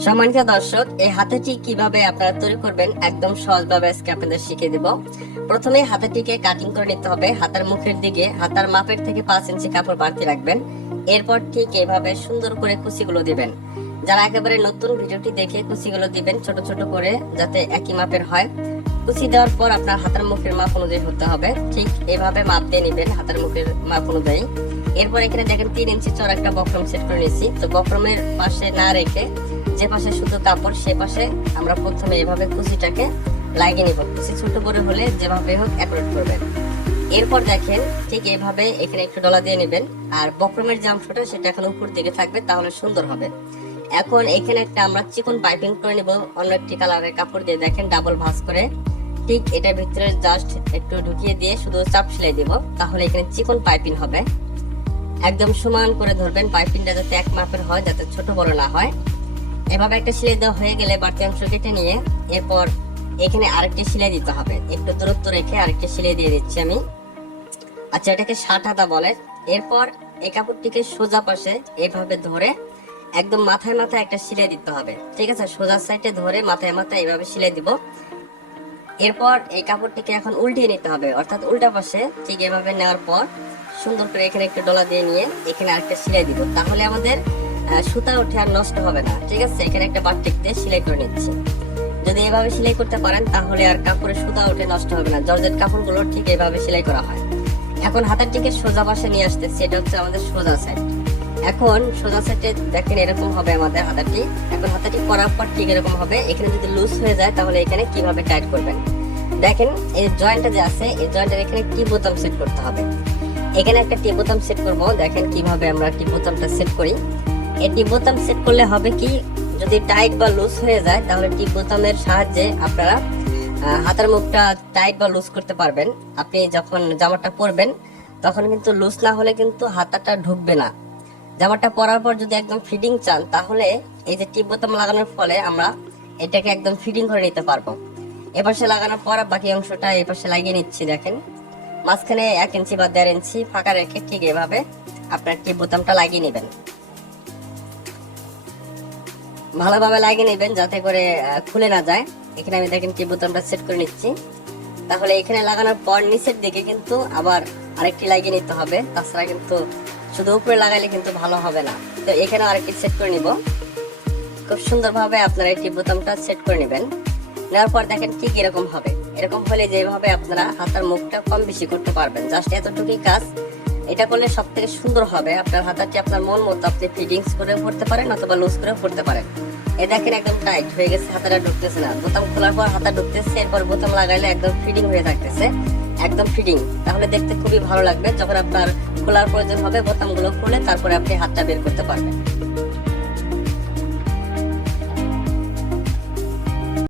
সম্মানিত দর্শক, এই হাতেটি কীভাবে আপনারা তৈরি করবেন একদম সহজভাবে আজকে আপনাদের শিখিয়ে দিব। প্রথমে হাতেটিকে কাটিং করে নিতে হবে। হাতার মুখের দিকে, হাতার মাপের থেকে পাঁচ ইঞ্চি কাপড় বাড়তি রাখবেন। এরপর ঠিক এভাবে সুন্দর করে কুচিগুলো দিবেন। যারা একেবারে নতুন ভিডিওটি দেখে কুচিগুলো দিবেন, ছোট ছোট করে যাতে একই মাপের হয়। কুচি দেওয়ার পর আপনার হাতার মুখের মাপ অনুযায়ী হতে হবে। ঠিক এভাবে মাপ দিয়ে নেবেন হাতার মুখের মাপ অনুযায়ী। এরপর এখানে দেখেন তিন ইঞ্চি চড়া একটা বক্রম সেট করে নিয়েছি। তো বক্রমের পাশে না রেখে যে পাশে শুধু কাপড়, সে পাশে আমরা প্রথমে এভাবে কুচিটাকে লাগিয়ে নিব। কুচি ছোট করে হলে যেভাবে হোক অ্যাপ্রোড করবেন। এরপর দেখেন ঠিক এভাবে এখানে একটু ডলা দিয়ে নেবেন। আর বক্রমের যে অংশটা, সেটা এখন উপর দিকে থাকবে, তাহলে সুন্দর হবে। এখন এখানে একটা আমরা চিকন পাইপিং করে নেব, অন্য একটি কালারের কাপড় দিয়ে দেখেন, ডাবল ভাঁজ করে। ঠিক এটার ভিতরে জাস্ট একটু ঢুকিয়ে দিয়ে শুধু চাপ সেলাই দিব, তাহলে এখানে চিকন পাইপিং হবে। একদম সমান করে ধরবেন, পাইপিংটা যাতে এক মাপের হয়, যাতে ছোট বড় না হয়। এভাবে একটা সেলাই দেওয়া হয়ে গেলে বাড়তি অংশ কেটে নিয়ে এরপর এখানে আরেকটি সেলাই দিতে হবে। একটু দূরত্ব রেখে আরেকটি সেলাই দিয়ে দিচ্ছি আমি। আচ্ছা এটাকে ষাট হাতা বলে। এরপর এই কাপড়টিকে সোজা পাশে এভাবে ধরে একদম মাথায় মাথায় একটা সেলাই দিতে হবে। ঠিক আছে? সোজা সাইডে ধরে মাথায় মাথায় এভাবে সেলাই দিব। এরপর এই কাপড়টিকে এখন উল্টিয়ে নিতে হবে। অর্থাৎ উল্টা পাশে ঠিক এভাবে নেওয়ার পর সুন্দর করে এখানে একটু ডলা দিয়ে নিয়ে এখানে আরেকটা সেলাই দিব। তাহলে আমাদের সুতা উঠে আর নষ্ট হবে না। ঠিক আছে? এখানে একটা বাটিক দিয়ে সেলাই করে নিচ্ছি। যদি এভাবে সেলাই করতে পারেন, তাহলে আর কাপড়ে সুতা উঠে নষ্ট হবে না। জর্জেট কাপড়গুলো ঠিক এভাবে সেলাই করা হয়। এখন হাতের হাতেরটিকে সোজা পাশে নিয়ে আসতে সেটা হচ্ছে আমাদের সোজা সাইড এখন সোজা সাইডে দেখেন এরকম হবে আমাদের হাতাটি। এখন হাতাটি করার পর ঠিক এরকম হবে। এখানে যদি লুজ হয়ে যায়, তাহলে এখানে কীভাবে টাইট করবেন? দেখেন, এই জয়েন্টটা যে আছে, এই জয়েন্টের এখানে কি বোতাম সেট করতে হবে? এখানে একটা টি বোতাম সেট করব। দেখেন কীভাবে আমরা টি বোতামটা সেট করি। এই টি বোতাম সেট করলে হবে কি, যদি টাইট বা লুজ হয়ে যায়, তাহলে টি বোতামের সাহায্যে আপনারা হাতের মুখটা টাইট বা লুজ করতে পারবেন। আপনি যখন জামাটা পরবেন, তখন কিন্তু লুজ না হলে কিন্তু হাতাটা ঢুকবে না। জামাটা পরার পর যদি একদম ফিটিং চান, তাহলে এই যে টিপ বোতাম লাগানোর ফলে আমরা এটাকে একদম ফিটিং করে নিতে পারব। এপাশে লাগানোর পর বাকি অংশটা এই পাশে লাগিয়ে নিচ্ছি, দেখেন। মাঝখানে এক ইঞ্চি বা দেড় ইঞ্চি ফাঁকা রেখে ঠিক এভাবে আপনার টিপ বোতামটা লাগিয়ে নেবেন। ভালোভাবে লাগিয়ে নেবেন যাতে করে খুলে না যায়। এখানে আমি দেখেন টিপ বোতামটা সেট করে নিচ্ছি। তাহলে এখানে লাগানোর পর নিচের দিকে কিন্তু আবার আরেকটি লাগিয়ে নিতে হবে। তাছাড়া কিন্তু শুধু উপরে লাগাইলে কিন্তু ভালো হবে না। তো এখানে আরেকটি সেট করে নিব। খুব সুন্দরভাবে আপনারা এই টিপ বোতামটা সেট করে নেবেন। নেওয়ার পর দেখেন ঠিক এরকম হবে। এরকম হলে যেভাবে আপনারা হাতার মুখটা কম বেশি করতে পারবেন। জাস্ট এতটুকুই কাজ। এটা করলে সব থেকে সুন্দর হবে। আপনার হাতাটি আপনার মন মতো আপনি ফিটিংস করে পড়তে পারেন অথবা লুজ করে পড়তে পারেন। এ দেখেন একদম টাইট হয়ে গেছে, হাতাটা ঢুকতেছে না। বোতাম খোলার পর হাতা ঢুকতেছে, এরপর বোতাম লাগাইলে একদম ফিটিং হয়ে থাকতেছে। একদম ফিটিং তাহলে দেখতে খুবই ভালো লাগবে। যখন আপনার খোলার প্রয়োজন হবে, বোতামগুলো খুলে তারপরে আপনি হাতটা বের করতে পারবেন।